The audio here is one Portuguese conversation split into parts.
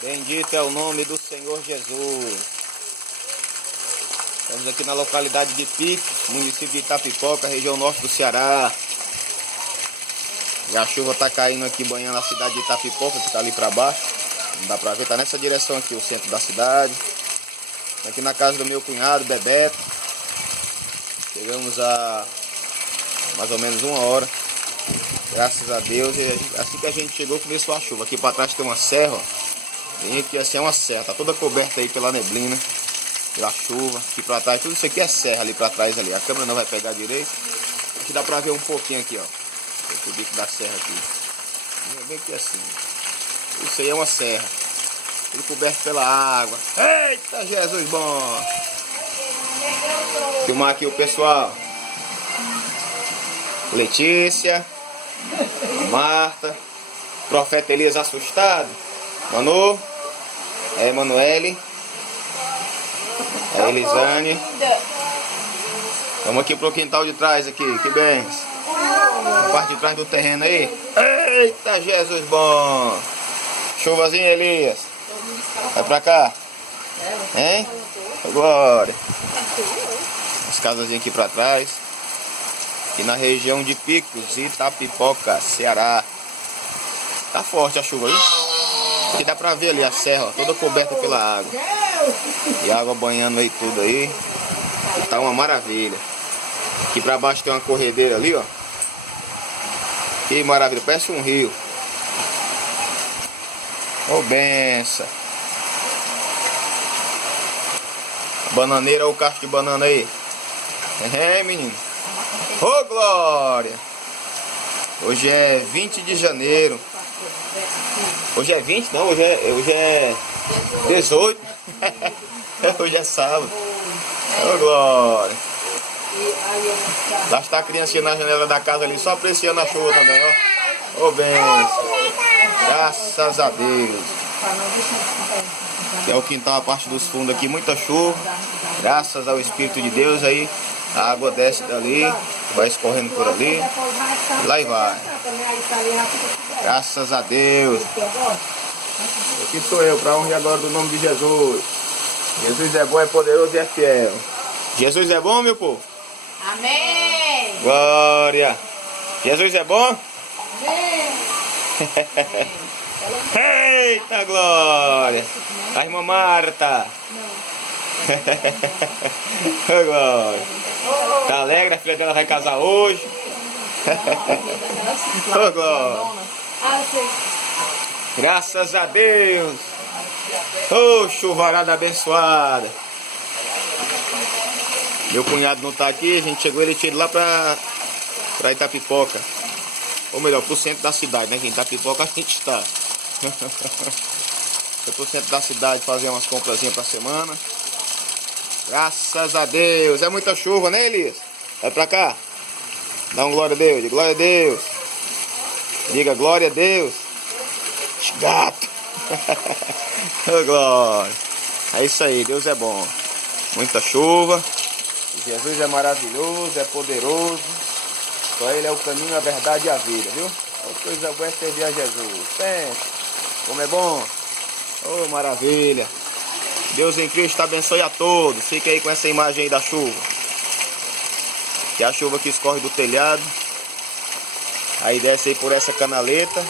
Bendito é o nome do Senhor Jesus. Estamos aqui na localidade de Pique, município de Itapipoca, região norte do Ceará. E a chuva está caindo aqui, banhando a cidade de Itapipoca, que está ali para baixo. Não dá para ver, está nessa direção aqui, o centro da cidade. Aqui na casa do meu cunhado, Bebeto. Chegamos a mais ou menos 1 hora. Graças a Deus. E assim que a gente chegou, começou a chuva. Aqui para trás tem uma serra, ó. Bem aqui assim é uma serra, tá toda coberta aí pela neblina, pela chuva. Aqui pra trás, tudo isso aqui é serra ali pra trás ali. A câmera não vai pegar direito. Aqui dá pra ver um pouquinho aqui, ó. Esse bico da serra aqui. Bem aqui assim. Isso aí é uma serra. Tudo coberto pela água. Eita, Jesus bom! Filmar aqui o pessoal. Letícia, Marta, Profeta Elias assustado. Manu, a Emanuele, a Elisane. Vamos aqui pro quintal de trás aqui, que benção. A parte de trás do terreno aí. Eita, Jesus bom. Chuvazinha, Elias. Vai pra cá. Hein? Glória. As casazinhas aqui pra trás. Aqui na região de Picos, Itapipoca, Ceará. Tá forte a chuva aí. Aqui dá pra ver ali a serra, ó, toda coberta pela água. E a água banhando aí tudo aí. Tá uma maravilha. Aqui pra baixo tem uma corredeira ali, ó. Que maravilha, parece um rio. Ô benção. Bananeira, ou o cacho de banana aí. É, menino. Ô glória. Hoje é 20 de janeiro. Hoje é 20? Não, hoje é 18. Hoje é sábado. Ô glória. Lá está a criancinha na janela da casa ali, só apreciando a chuva também, ó. Ô benção. Graças a Deus. Tem o quintal, a parte dos fundos aqui, muita chuva. Graças ao Espírito de Deus aí. A água desce dali, vai escorrendo por ali. Lá e vai. Graças a Deus. Aqui sou eu, para honrar agora do nome de Jesus. Jesus é bom, é poderoso e é fiel. Jesus é bom, meu povo? Amém. Glória. Jesus é bom? Amém. Eita glória. A irmã Marta. Glória. Tá alegre, a filha dela vai casar hoje. Oh, glória. Graças a Deus. Oh, chuvarada abençoada. Meu cunhado não tá aqui, a gente chegou, ele tinha ido lá pra Itapipoca. Ou melhor, pro centro da cidade, né? Que em Itapipoca a gente está. Foi pro centro da cidade fazer umas comprazinhas pra semana. Graças a Deus. É muita chuva, né, Elias? Vai pra cá. Dá um glória a Deus. Diga glória a Deus. Diga glória a Deus. Gato. Oh, glória. É isso aí. Deus é bom. Muita chuva. Jesus é maravilhoso, é poderoso. Só Ele é o caminho, a verdade e a vida, viu? Oh, coisa boa é servir a Jesus. Pensa. Como é bom. Oh, maravilha. Deus em Cristo abençoe a todos. Fique aí com essa imagem aí da chuva. Que é a chuva que escorre do telhado. Aí desce aí por essa canaleta.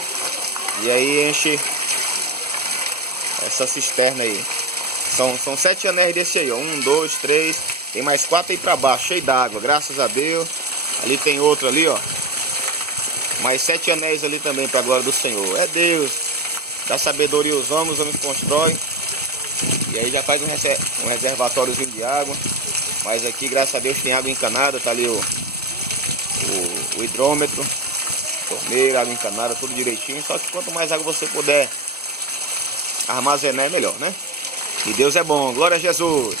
E aí enche essa cisterna aí. São 7 anéis desse aí, ó. 1, 2, 3. Tem mais 4 aí pra baixo, cheio d'água. Graças a Deus. Ali tem outro ali, ó. Mais 7 anéis ali também pra glória do Senhor. É Deus. Dá sabedoria aos homens constrói. E aí já faz um reservatóriozinho de água. Mas aqui, graças a Deus, tem água encanada. Tá ali o hidrômetro, torneira, água encanada, tudo direitinho. Só que quanto mais água você puder armazenar, é melhor, né? E Deus é bom. Glória a Jesus.